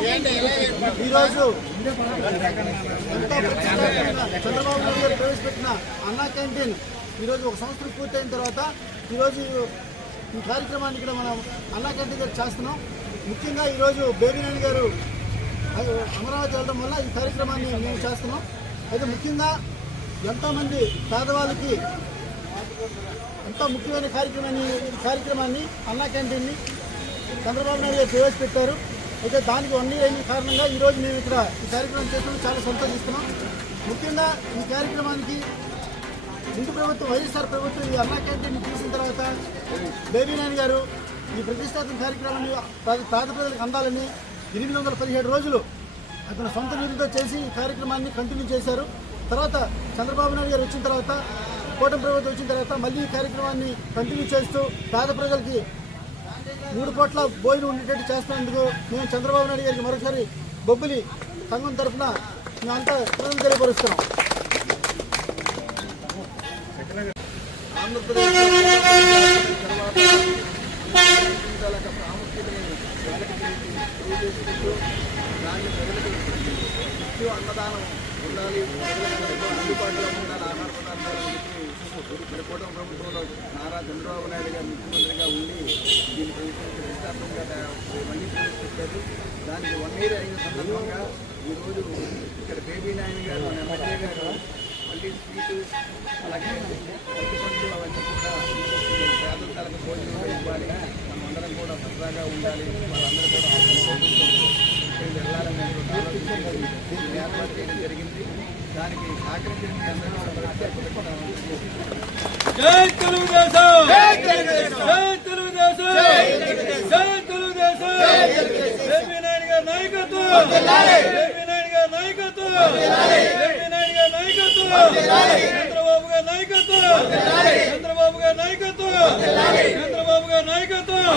ఈరోజు ఎంతో చంద్రబాబు నాయుడు గారు ప్రవేశపెట్టిన అన్నా క్యాంటీన్ ఈరోజు ఒక సంవత్సరం పూర్తయిన తర్వాత ఈరోజు ఈ కార్యక్రమాన్ని ఇక్కడ మనం అన్నా క్యాంటీన్ గారు చేస్తున్నాం. ముఖ్యంగా ఈరోజు బేబీనాయుడు గారు అమరావతి వెళ్ళడం వల్ల ఈ కార్యక్రమాన్ని మేము చేస్తున్నాం. అయితే ముఖ్యంగా ఎంతోమంది పేదవాళ్ళకి ఎంతో ముఖ్యమైన కార్యక్రమాన్ని ఈ కార్యక్రమాన్ని అన్నా క్యాంటీన్ని చంద్రబాబు నాయుడు గారు ప్రవేశపెట్టారు. అయితే దానికి వన్ ఇయర్ అయిన కారణంగా ఈరోజు మేము ఇక్కడ ఈ కార్యక్రమం చేస్తున్నాం చాలా సంతోషిస్తున్నాం. ముఖ్యంగా ఈ కార్యక్రమానికి ముందు ప్రభుత్వం వైఎస్ఆర్ ప్రభుత్వం ఈ అన్నా క్యాంటీన్ తీసిన తర్వాత బేబీ నాయుడు గారు ఈ ప్రతిష్టాత్మక కార్యక్రమాన్ని పేద ప్రజలకు అందాలని ఎనిమిది వందల పదిహేడు రోజులు అతను సొంత నిధులతో చేసి ఈ కార్యక్రమాన్ని కంటిన్యూ చేశారు. తర్వాత చంద్రబాబు నాయుడు గారు వచ్చిన తర్వాత కూటమి ప్రభుత్వం వచ్చిన తర్వాత మళ్ళీ ఈ కార్యక్రమాన్ని కంటిన్యూ చేస్తూ పేద ప్రజలకి మూడు కోట్ల భోజనం ఉండేటట్టు చేస్తున్నందుకు మేము చంద్రబాబు నాయుడు గారికి మరొకసారి బొబ్బిలి సంఘం తరఫున మేమంతా కృతజ్ఞత తెలియపరుస్తున్నాం. జీవితాల దాన్ని ప్రజలకు నిత్యం అన్నదానం ఉండాలి. అందుబాటులో ఉండాలి ఆహార పదార్థాలు అని చెప్పి కూటమి ప్రభుత్వంలో నారా చంద్రబాబు నాయుడు గారు ముఖ్యమంత్రిగా ఉండి దీని ప్రతిష్టాత్మకంగా మళ్ళీ ప్రవేశపెట్టారు. దానికి వన్ ఇయర్ అయిన సందర్భంగా ఈరోజు ఇక్కడ బేబీ నాయన్ గారు మన ఎమ్మెల్యే గారు మళ్ళీ స్వీటు అలాగే పత్తి పండ్లు అవన్నీ కూడా పేదల తలకు భోజనం ఇవ్వాలి. మనందరం కూడా సరదాగా ఉండాలి. వాళ్ళందరూ కూడా ఇక్కడికి వెళ్ళాలని దీన్ని ఏర్పాటు చేయడం జరిగింది? దానికి అందరికీ కూడా ప్రత్యేక కృతజ్ఞతలు జై తెలుగుదేశం! జై తెలుగుదేశం! జై తెలుగుదేశం! బేబీ నాయుడు గారి నాయకత్వం బేబీ నాయుడు గారి నాయకత్వం! బేబీ నాయుడు గారి నాయకత్వం! చంద్రబాబు గారి నాయకత్వం! చంద్రబాబు గారి నాయకత్వం! చంద్రబాబు గారి నాయకత్వం!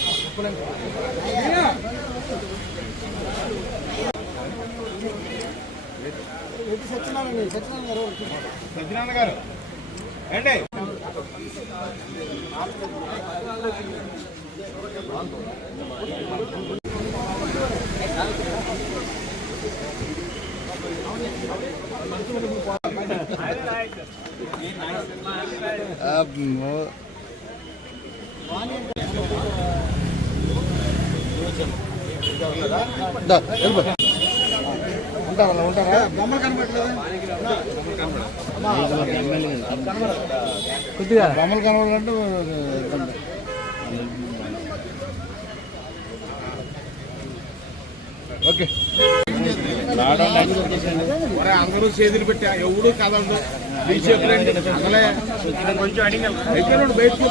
సత్యనారాయణ గారు సత్యనారాయణ గారు? ఏంటి ఉంటారా ఉంటారా బొమ్మ కనబడలేదు కొద్దిగా బొమ్మలు కనబడాలంటే ఓకే. అందరూ చేతులు పెట్టా ఎవడు కదండు అసలే కొంచెం అడిగారు బయటకు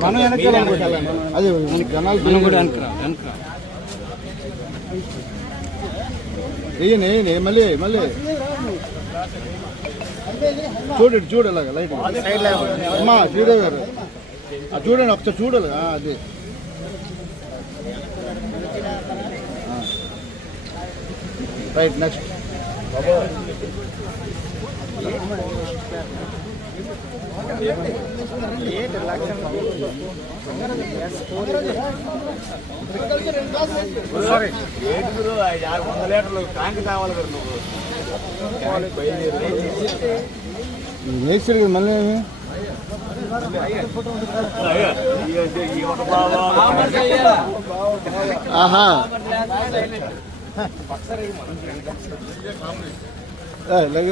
మనం వెనక్కి అది మనకి జనాలు మనం కూడా వెయ్యి మళ్ళీ మళ్ళీ చూడండి చూడాలి లైట్ అమ్మా శ్రీదేవి గారు ఆ, చూడండి ఒకసారి చూడాలి ఆ, అది రైట్ నెక్స్ట్ నేర్చారు కదా మళ్ళీ ఏమి ఆహా లేక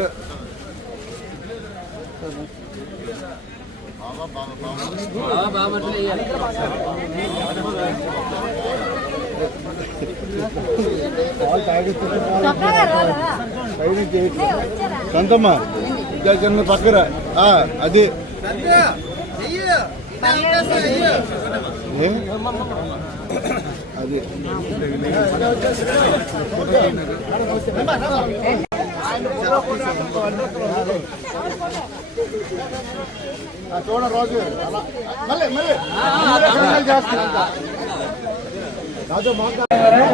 సంతమ్మ ఇంకా చిన్న పక్కన. ఆ, అది. ఏ? చూడ రోజు మళ్ళీ మళ్ళీ చేస్తున్నా. రాజు మాట్లాడు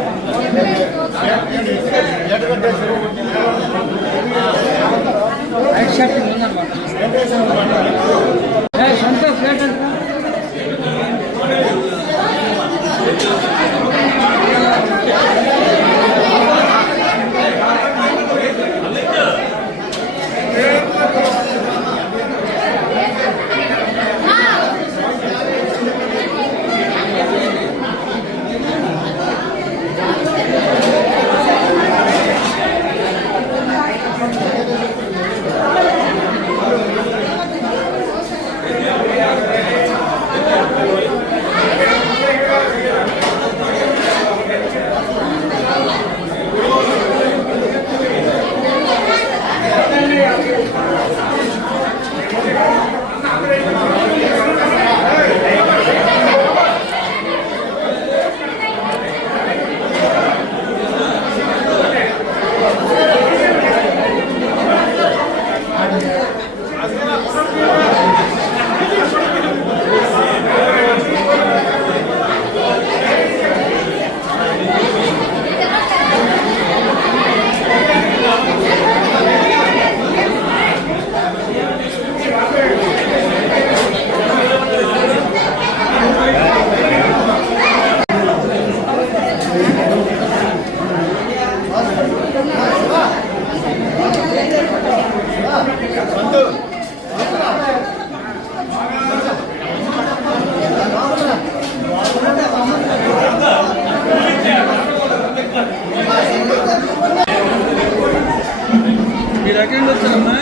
ఎక్కడి వచ్చారమ్మా?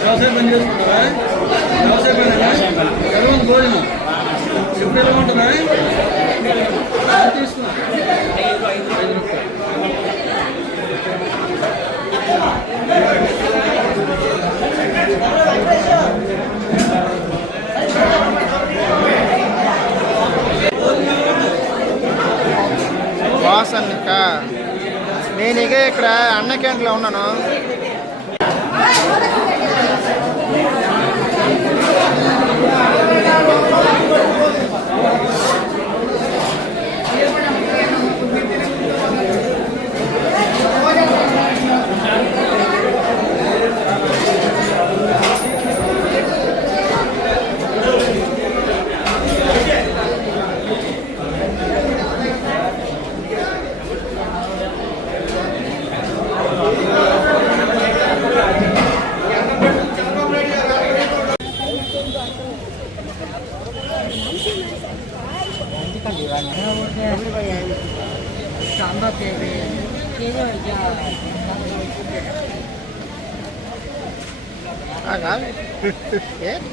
వ్యవసాయ పని చేసుకుంటారా? వ్యవసాయ పనేనా? ఎలా ఉంది భోజనం. ఎప్పుడు ఎలా ఉంటుందా? ఎంత తీసుకున్నా అన్న క్యాంటీన్లో ఉన్నాను చికెన్